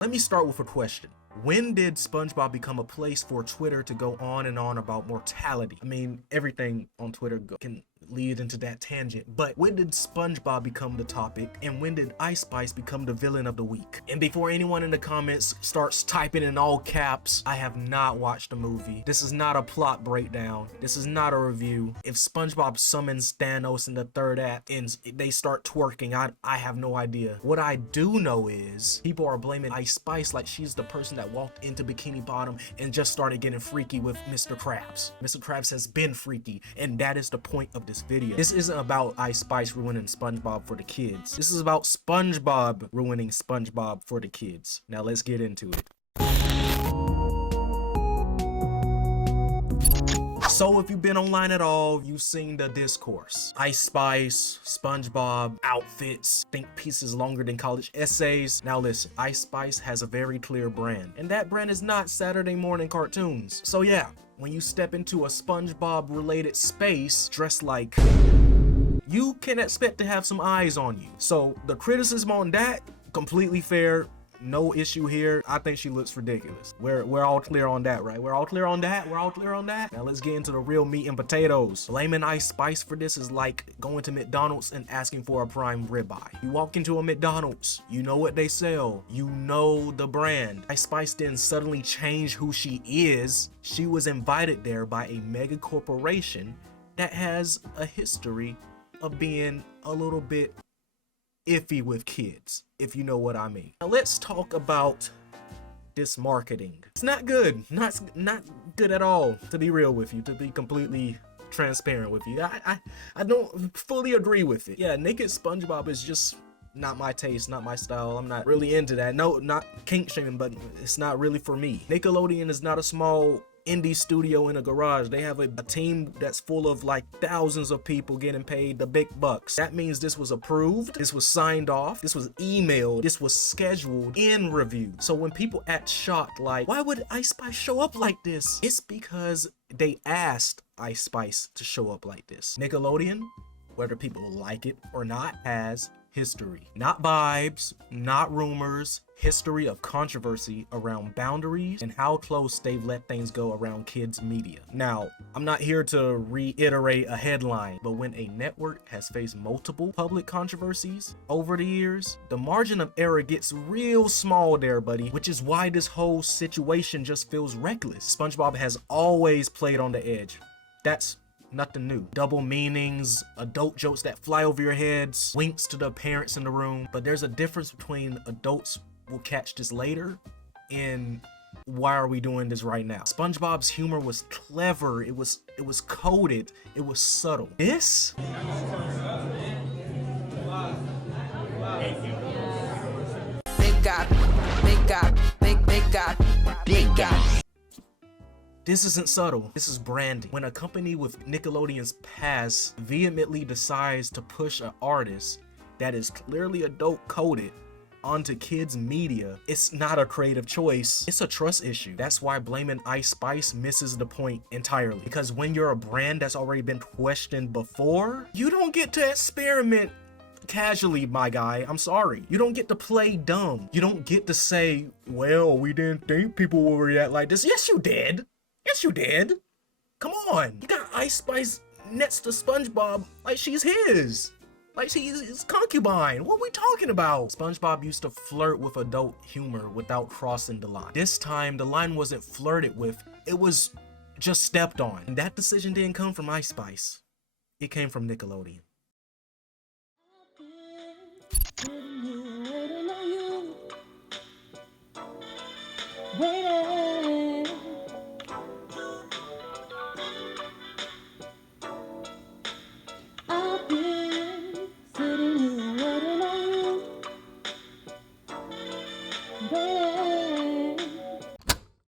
Let me start with a question. When did SpongeBob become a place for Twitter to go on and on about mortality? I mean, everything on Twitter can lead into that tangent, but when did SpongeBob become the topic, and when did Ice Spice become the villain of the week? And before anyone in the comments starts typing in all caps, I have not watched the movie. This is not a plot breakdown. This is not a review. If SpongeBob summons Thanos in the third act and they start twerking, I have no idea. What I do know is people are blaming Ice Spice like she's the person that walked into Bikini Bottom and just started getting freaky with Mr. Krabs. Mr. Krabs has been freaky, and that is the point of this video. This isn't about Ice Spice ruining SpongeBob for the kids. This is about SpongeBob ruining SpongeBob for the kids. Now let's get into it. So if you've been online at all, you've seen the discourse. Ice Spice, SpongeBob, outfits, think pieces longer than college essays. Now listen, Ice Spice has a very clear brand, and that brand is not Saturday morning cartoons. So yeah, when you step into a SpongeBob related space dressed like, you can expect to have some eyes on you. So the criticism on that, completely fair. No issue here. I think she looks ridiculous. We're all clear on that, right? We're all clear on that. We're all clear on that. Now let's get into the real meat and potatoes. Blaming Ice Spice for this is like going to McDonald's and asking for a prime ribeye. You walk into a McDonald's, you know what they sell, you know the brand. Ice Spice didn't suddenly change who she is. She was invited there by a mega corporation that has a history of being a little bit iffy with kids, if you know what I mean. Now let's talk about this marketing. It's not good. Not good at all, to be real with you, to be completely transparent with you. I don't fully agree with it. Yeah, naked SpongeBob is just not my taste, not my style. I'm not really into that. No, not kink shaming, but it's not really for me. Nickelodeon is not a small indie studio in a garage. They have a team that's full of like thousands of people getting paid the big bucks. That means this was approved, this was signed off, this was emailed, this was scheduled in review. So when people act shocked like, why would Ice Spice show up like this? It's because they asked Ice Spice to show up like this. Nickelodeon, whether people like it or not, has history. Not vibes, not rumors, history of controversy around boundaries and how close they've let things go around kids media. Now, I'm not here to reiterate a headline, but when a network has faced multiple public controversies over the years, the margin of error gets real small there, buddy, which is why this whole situation just feels reckless. SpongeBob has always played on the edge. That's nothing new. Double meanings, adult jokes that fly over your heads, winks to the parents in the room. But there's a difference between adults will catch this later and why are we doing this right now? SpongeBob's humor was clever. It was coded. It was subtle. This? Big God. Big God. Big God. Big God. This isn't subtle, this is branding. When a company with Nickelodeon's past vehemently decides to push an artist that is clearly adult coded onto kids media, it's not a creative choice, it's a trust issue. That's why blaming Ice Spice misses the point entirely. Because when you're a brand that's already been questioned before, you don't get to experiment casually, my guy. I'm sorry. You don't get to play dumb. You don't get to say, well, we didn't think people would react like this. Yes, you did. Yes, you did. Come on. You got Ice Spice next to SpongeBob like she's his. Like she's his concubine. What are we talking about? SpongeBob used to flirt with adult humor without crossing the line. This time, the line wasn't flirted with. It was just stepped on. And that decision didn't come from Ice Spice. It came from Nickelodeon. Waiting